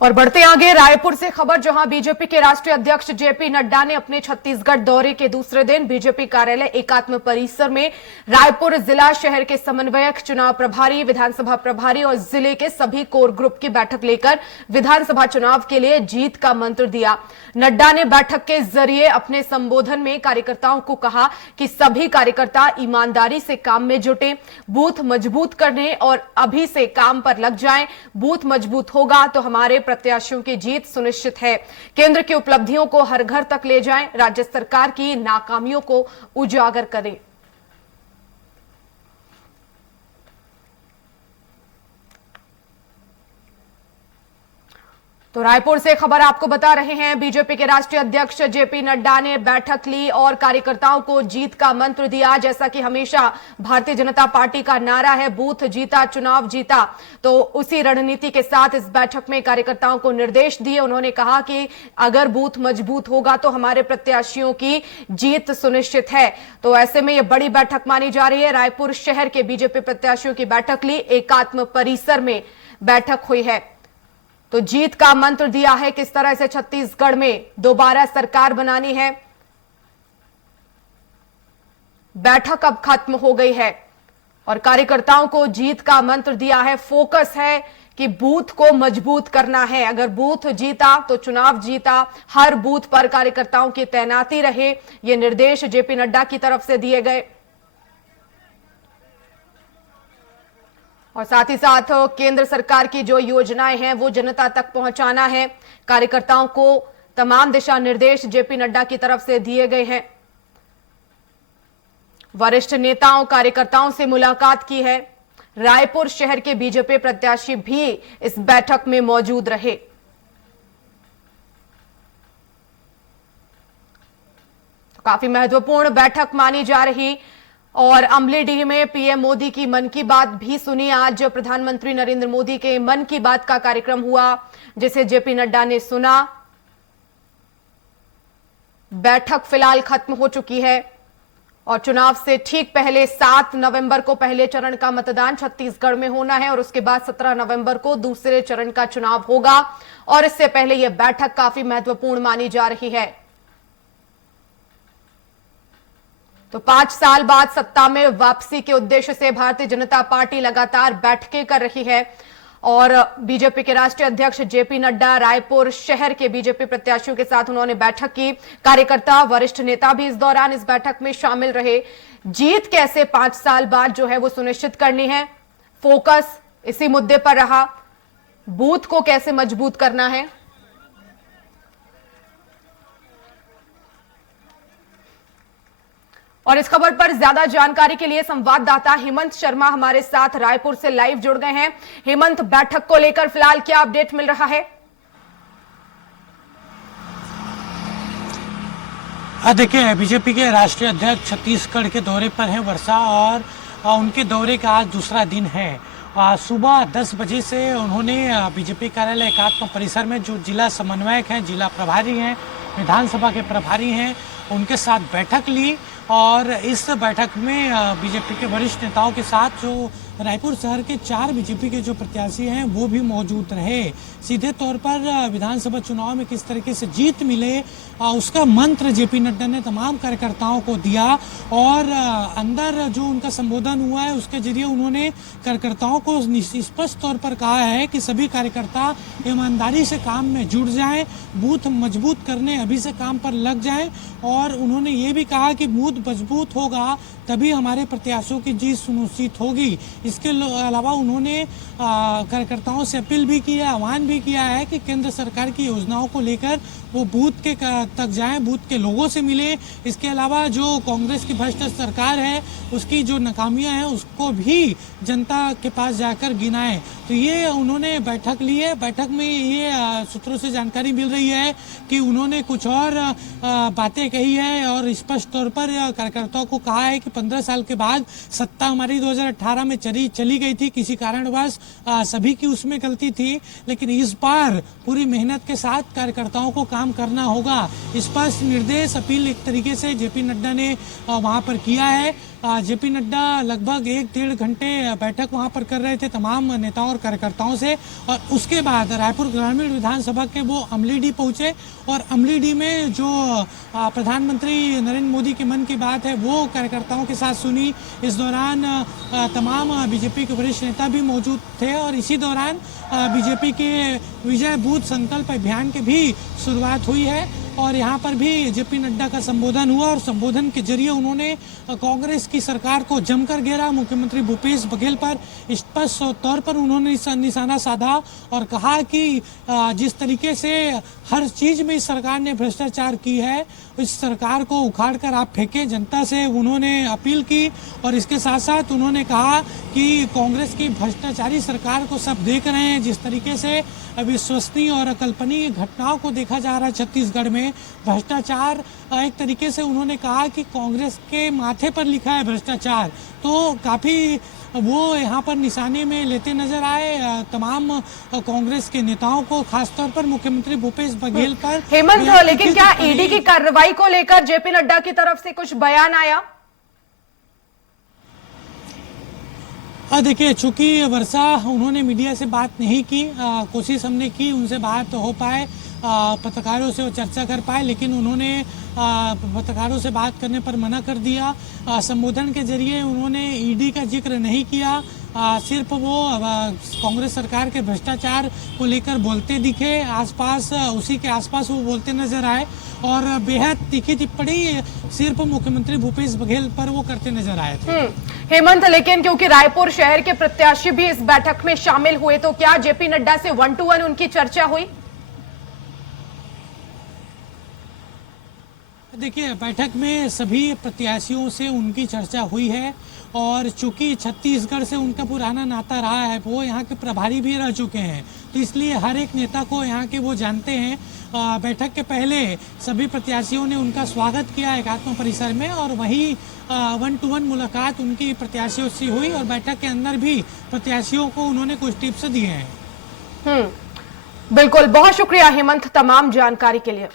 और बढ़ते आगे रायपुर से खबर, जहां बीजेपी के राष्ट्रीय अध्यक्ष जेपी नड्डा ने अपने छत्तीसगढ़ दौरे के दूसरे दिन बीजेपी कार्यालय एकात्म परिसर में रायपुर जिला शहर के समन्वयक, चुनाव प्रभारी, विधानसभा प्रभारी और जिले के सभी कोर ग्रुप की बैठक लेकर विधानसभा चुनाव के लिए जीत का मंत्र दिया। नड्डा ने बैठक के जरिए अपने संबोधन में कार्यकर्ताओं को कहा कि सभी कार्यकर्ता ईमानदारी से काम में जुटे, बूथ मजबूत करने और अभी से काम पर लग जाएं। बूथ मजबूत होगा तो हमारे प्रत्याशियों की जीत सुनिश्चित है। केंद्र की उपलब्धियों को हर घर तक ले जाएं, राज्य सरकार की नाकामियों को उजागर करें। तो रायपुर से खबर आपको बता रहे हैं, बीजेपी के राष्ट्रीय अध्यक्ष जेपी नड्डा ने बैठक ली और कार्यकर्ताओं को जीत का मंत्र दिया। जैसा कि हमेशा भारतीय जनता पार्टी का नारा है, बूथ जीता चुनाव जीता, तो उसी रणनीति के साथ इस बैठक में कार्यकर्ताओं को निर्देश दिए। उन्होंने कहा कि अगर बूथ मजबूत होगा तो हमारे प्रत्याशियों की जीत सुनिश्चित है। तो ऐसे में यह बड़ी बैठक मानी जा रही है। रायपुर शहर के बीजेपी प्रत्याशियों की बैठक ली, एकात्म परिसर में बैठक हुई है। तो जीत का मंत्र दिया है, किस तरह से छत्तीसगढ़ में दोबारा सरकार बनानी है। बैठक अब खत्म हो गई है और कार्यकर्ताओं को जीत का मंत्र दिया है। फोकस है कि बूथ को मजबूत करना है। अगर बूथ जीता तो चुनाव जीता। हर बूथ पर कार्यकर्ताओं की तैनाती रहे, ये निर्देश जेपी नड्डा की तरफ से दिए गए। और साथ ही साथ केंद्र सरकार की जो योजनाएं हैं वो जनता तक पहुंचाना है। कार्यकर्ताओं को तमाम दिशा निर्देश जेपी नड्डा की तरफ से दिए गए हैं। वरिष्ठ नेताओं कार्यकर्ताओं से मुलाकात की है। रायपुर शहर के बीजेपी प्रत्याशी भी इस बैठक में मौजूद रहे। तो काफी महत्वपूर्ण बैठक मानी जा रही। और अमलीडीह में पीएम मोदी की मन की बात भी सुनी। आज प्रधानमंत्री नरेंद्र मोदी के मन की बात का कार्यक्रम हुआ, जिसे जेपी नड्डा ने सुना। बैठक फिलहाल खत्म हो चुकी है और चुनाव से ठीक पहले 7 नवंबर को पहले चरण का मतदान छत्तीसगढ़ में होना है और उसके बाद 17 नवंबर को दूसरे चरण का चुनाव होगा। और इससे पहले यह बैठक काफी महत्वपूर्ण मानी जा रही है। तो 5 साल बाद सत्ता में वापसी के उद्देश्य से भारतीय जनता पार्टी लगातार बैठकें कर रही है। और बीजेपी के राष्ट्रीय अध्यक्ष जेपी नड्डा रायपुर शहर के बीजेपी प्रत्याशियों के साथ उन्होंने बैठक की। कार्यकर्ता, वरिष्ठ नेता भी इस दौरान इस बैठक में शामिल रहे। जीत कैसे 5 साल बाद जो है वो सुनिश्चित करनी है, फोकस इसी मुद्दे पर रहा। बूथ को कैसे मजबूत करना है। और इस खबर पर ज्यादा जानकारी के लिए संवाददाता हेमंत शर्मा हमारे साथ रायपुर से लाइव जुड़ गए हैं। हेमंत, बैठक को लेकर फिलहाल क्या अपडेट मिल रहा है? देखिए, बीजेपी के राष्ट्रीय अध्यक्ष छत्तीसगढ़ के दौरे पर हैं वर्षा, और उनके दौरे का आज दूसरा दिन है। सुबह 10 बजे से उन्होंने बीजेपी कार्यालय एकात्म परिसर में जो जिला समन्वयक हैं, जिला प्रभारी हैं, विधानसभा के प्रभारी हैं, उनके साथ बैठक ली। और इस बैठक में बीजेपी के वरिष्ठ नेताओं के साथ जो रायपुर शहर के 4 बीजेपी के जो प्रत्याशी हैं वो भी मौजूद रहे। सीधे तौर पर विधानसभा चुनाव में किस तरीके से जीत मिले उसका मंत्र जेपी नड्डा ने तमाम कार्यकर्ताओं को दिया। और अंदर जो उनका संबोधन हुआ है उसके जरिए उन्होंने कार्यकर्ताओं को स्पष्ट तौर पर कहा है कि सभी कार्यकर्ता ईमानदारी से काम में जुड़ जाएं, बूथ मजबूत करने अभी से काम पर लग जाएं। और उन्होंने ये भी कहा कि बूथ मजबूत होगा तभी हमारे प्रत्याशियों की जीत सुनिश्चित होगी। इसके अलावा उन्होंने कार्यकर्ताओं से अपील भी की है, आह्वान भी किया है कि केंद्र सरकार की योजनाओं को लेकर वो बूथ के तक जाएं, बूथ के लोगों से मिले। इसके अलावा जो कांग्रेस की भ्रष्ट सरकार है उसकी जो नाकामियां हैं उसको भी जनता के पास जाकर गिनाएं। तो ये उन्होंने बैठक ली है। बैठक में ये सूत्रों से जानकारी मिल रही है कि उन्होंने कुछ और बातें कही है और स्पष्ट तौर पर कार्यकर्ताओं को कहा है कि 15 साल के बाद सत्ता हमारी 2018 में चली गई थी, किसी कारणवश सभी की उसमें गलती थी, लेकिन इस बार पूरी मेहनत के साथ कार्यकर्ताओं को काम करना होगा। स्पष्ट निर्देश, अपील एक तरीके से जेपी नड्डा ने वहां पर किया है। जेपी नड्डा लगभग 1-1.5 घंटे बैठक वहां पर कर रहे थे तमाम नेताओं और कार्यकर्ताओं से, और उसके बाद रायपुर ग्रामीण विधानसभा के वो अमलीडी पहुंचे और अमलीडी में जो प्रधानमंत्री नरेंद्र मोदी के मन की बात है वो कार्यकर्ताओं के साथ सुनी। इस दौरान तमाम बीजेपी के वरिष्ठ नेता भी मौजूद थे और इसी दौरान बीजेपी के विजय बूथ संकल्प अभियान की भी शुरुआत हुई है और यहाँ पर भी जेपी नड्डा का संबोधन हुआ और संबोधन के जरिए उन्होंने कांग्रेस की सरकार को जमकर घेरा। मुख्यमंत्री भूपेश बघेल पर स्पष्ट तौर पर उन्होंने निशाना साधा और कहा कि जिस तरीके से हर चीज में इस सरकार ने भ्रष्टाचार की है, इस सरकार को उखाड़ कर आप फेंके। जनता से उन्होंने अपील की और इसके साथ साथ उन्होंने कहा कि कांग्रेस की भ्रष्टाचारी सरकार को सब देख रहे हैं। जिस तरीके से अविश्वसनीय और अकल्पनीय घटनाओं को देखा जा रहा है छत्तीसगढ़ में, भ्रष्टाचार एक तरीके से उन्होंने कहा कि कांग्रेस के माथे पर लिखा है भ्रष्टाचार, तो काफी वो यहाँ पर निशाने में लेते नजर आए तमाम कांग्रेस के नेताओं को, खासतौर पर मुख्यमंत्री भूपेश बघेल पर। हेमंत, लेकिन क्या ईडी की कार्रवाई को लेकर जेपी नड्डा की तरफ से कुछ बयान आया? देखिए, चूंकि वर्षा उन्होंने मीडिया से बात नहीं की, कोशिश हमने की उनसे बात हो पाए, पत्रकारों से वो चर्चा कर पाए, लेकिन उन्होंने पत्रकारों से बात करने पर मना कर दिया। संबोधन के जरिए उन्होंने ईडी का जिक्र नहीं किया, सिर्फ वो कांग्रेस सरकार के भ्रष्टाचार को लेकर बोलते दिखे, आसपास उसी के आसपास वो बोलते नजर आए और बेहद तीखी टिप्पणी सिर्फ मुख्यमंत्री भूपेश बघेल पर वो करते नजर आए थे। हेमंत, लेकिन क्योंकि रायपुर शहर के प्रत्याशी भी इस बैठक में शामिल हुए, तो क्या जेपी नड्डा से 1-to-1 उनकी चर्चा हुई? देखिए, बैठक में सभी प्रत्याशियों से उनकी चर्चा हुई है और चूंकि छत्तीसगढ़ से उनका पुराना नाता रहा है, वो यहाँ के प्रभारी भी रह चुके हैं, तो इसलिए हर एक नेता को यहाँ के वो जानते हैं। बैठक के पहले सभी प्रत्याशियों ने उनका स्वागत किया एकात्म परिसर में और वहीं 1-to-1 मुलाकात उनकी प्रत्याशियों से हुई और बैठक के अंदर भी प्रत्याशियों को उन्होंने कुछ टिप्स दिए हैं। बिल्कुल, बहुत शुक्रिया हेमंत तमाम जानकारी के लिए।